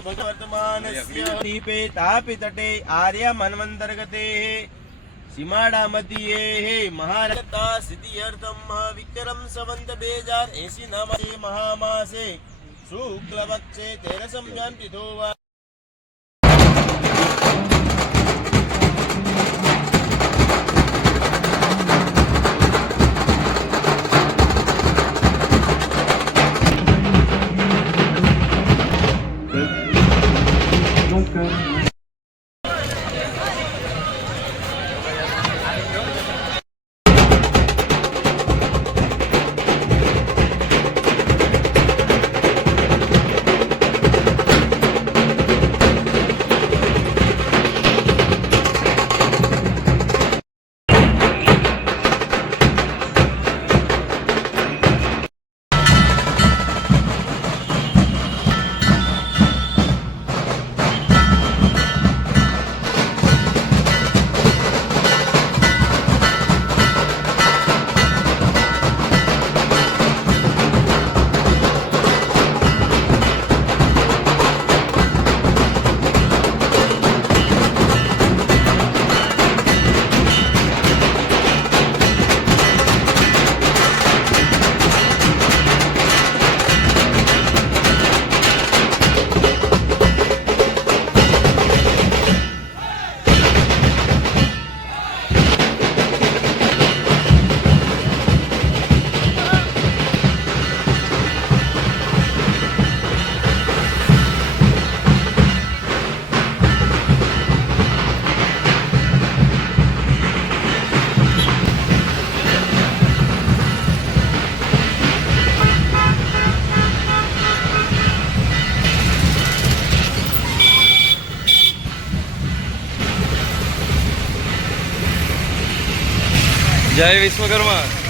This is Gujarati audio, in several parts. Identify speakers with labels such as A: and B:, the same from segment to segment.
A: भगवर्तमानस्य दीपे तापितटे आर्यमन्वन्तर्गतेः सीमाडामतीयेः महारता सिद्धियर्थं महाविक्रम संवन्त बेजार एसि नामये महामासे शुक्लवक्षे तेरसं जान्ति वा
B: જય વિશ્વકર્મા.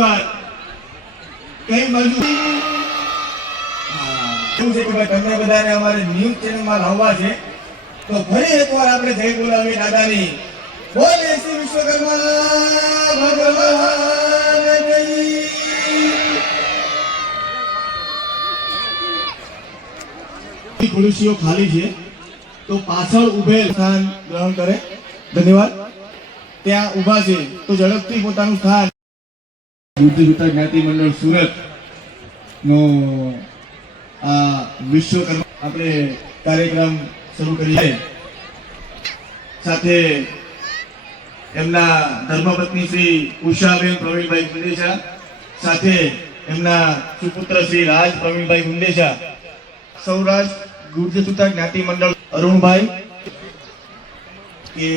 C: એક વાર ફરી વાર કઈ બાજુ? એવું છે કે ભાઈ તમને બધાને અમારે ન્યૂઝ ચેનલમાં લાવવા છે. તો ફરી એકવાર આપણે જય બોલાવીએ દાદાની. બોલ શ્રી વિશ્વકર્મા, ભગવાન. ખુરશીઓ ખાલી છે. તો પાછળ ઉભેલ સ્થાન ગ્રહણ કરે. ધન્યવાદ. ત્યાં ઊભા છે. તો ઝડપથી પોતાનું સ્થાન બુદ્ધ વિતા જ્ઞાતિ મંડળ સુરત નો આ વિશ્વકર્મા આપણે કાર્યક્રમ શરૂ કરીએ. સાથે એમના ધર્મપત્ની શ્રી ઉષાબેન પ્રવીણભાઈ ગુંદેશા સાથે એમના સુપુત્ર શ્રી રાજ પ્રવીણભાઈ ગુંદેશા સૌરાષ્ટ્ર ગુર્જર સુતા જ્ઞાતિ મંડળ અરુણભાઈ, કે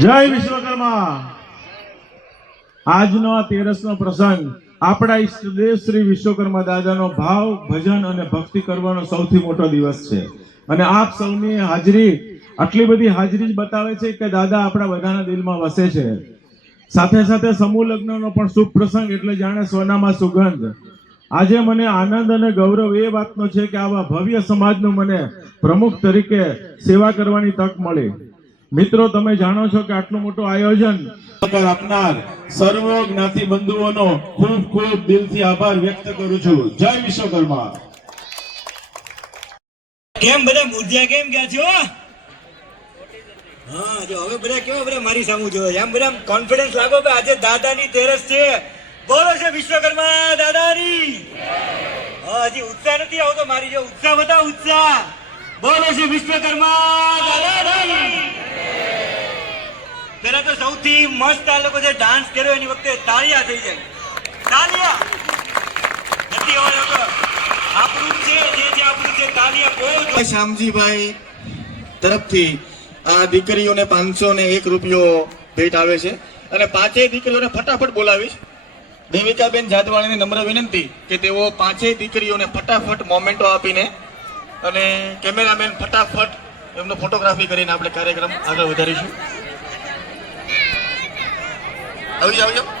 D: જય વિશ્વકર્મા. આજનો આ તેરસનો પ્રસંગ આપણા ઈષ્ટદેવ શ્રી વિશ્વકર્મા દાદાનો ભાવ, ભજન અને ભક્તિ કરવાનો સૌથી મોટો દિવસ છે. અને આપ સૌની હાજરી, આટલી બધી હાજરી જ બતાવે છે કે દાદા આપણા બધાના દિલમાં વસે છે. સાથે સાથે સમૂહ લગ્નનો પણ શુભ પ્રસંગ એટલે જાણે સોનામાં સુગંધ. આજે મને આનંદ અને ગૌરવ એ વાતનો છે કે આવા ભવ્ય સમાજનું મને પ્રમુખ તરીકે સેવા કરવાની તક મળી. મિત્રો તમે જાણો છો કે આટલું મોટું આયોજન આપનાર સર્વ જ્ઞાતિ બંધુઓનો ખૂબ ખૂબ દિલથી આભાર વ્યક્ત કરું છું. જય વિશ્વકર્મા.
E: કેમ બધા મુદ્યા કેમ ગયા છો? હા જો હવે બધા કેવા બધા મારી સામુ છે? આમ બધા કોન્ફિડન્સ લાગો કે આજે દાદાની તેરસ છે. બોલો છે વિશ્વકર્મા દાદાની? હા હજી ઉત્સાહ નથી આવતો મારી જો ઉત્સાહ બતાવ ઉત્સાહ. બોલો છે વિશ્વકર્મા દાદાની? પેલા તો સૌથી મસ્ત આ લોકો જે ડાન્સ કર્યો એની વખતે તાળિયા થઈ જાય. તાળિયા! નથી હોય લોકો આપણું છે, જે જે આપણું છે, તાળિયા બહુ જ
C: શ્યામજીભાઈ તરફથી આ દીકરીઓને પાંચસો ને એક રૂપિયો ભેટ આવે છે. અને પાંચેય દીકરીઓને ફટાફટ બોલાવીશ. દેવિકાબેન જાદવાણીને નમ્ર વિનંતી કે તેઓ પાંચેય દીકરીઓને ફટાફટ મોમેન્ટો આપીને અને કેમેરામેન ફટાફટ એમનો ફોટોગ્રાફી કરીને આપણે કાર્યક્રમ આગળ વધારીશું. આવી જાઓ, આવી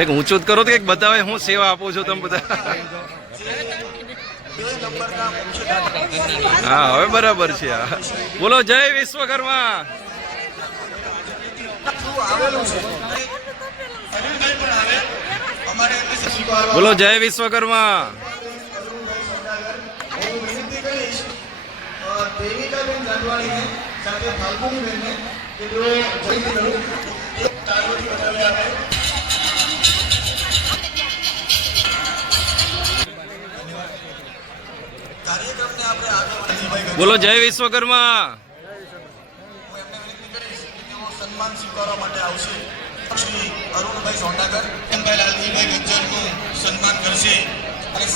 C: એક
B: ઊંચો જ કરો તો એક બતાવે હું સેવા આપું છું તમે બધા. હા, હવે બરાબર છે આ બોલો, જય વિશ્વકર્મા. બોલો, જય વિશ્વકર્મા.
C: સાથે ફાલ્ગુની ફાલ્ગુનીબેનને કે તેઓ જલ્દી
B: બોલો, જય વિશ્વકર્મા.
C: સન્માન સ્વીકારવા માટે આવશે સન્માન કરશે અને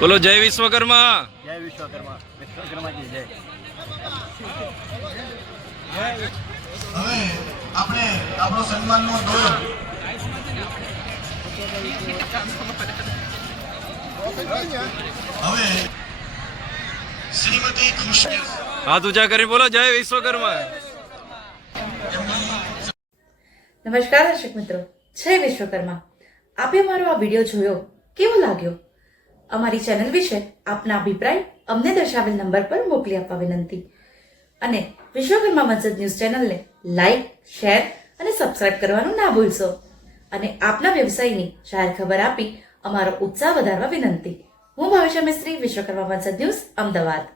B: બોલો, જય વિશ્વકર્મા.
E: જય વિશ્વકર્મા વિશ્વકર્માજી જય
C: આપણે આપણો સન્માનનો દોર હવે શ્રીમતી ખુશી
B: બોલો, જય વિશ્વકર્મા.
F: નમસ્કાર, દર્શક મિત્રો. જય વિશ્વકર્મા. આપે મારો આ વીડિયો જોયો? કેવો લાગ્યો? અમારી ચેનલ વિશે આપના અભિપ્રાય અમને દર્શાવેલ નંબર પર મોકલી આપવા વિનંતી. અને વિશ્વકર્મા મસ્જિદ ન્યૂઝ ચેનલને લાઈક, શેર અને સબસ્ક્રાઇબ કરવાનું ના ભૂલશો. અને આપના વ્યવસાયની જાહેર ખબર આપી અમારો ઉત્સાહ વધારવા વિનંતી. હું ભાવેશા મિસ્ત્રી વિશ્વકર્મા મસ્જિદ ન્યૂઝ, અમદાવાદ.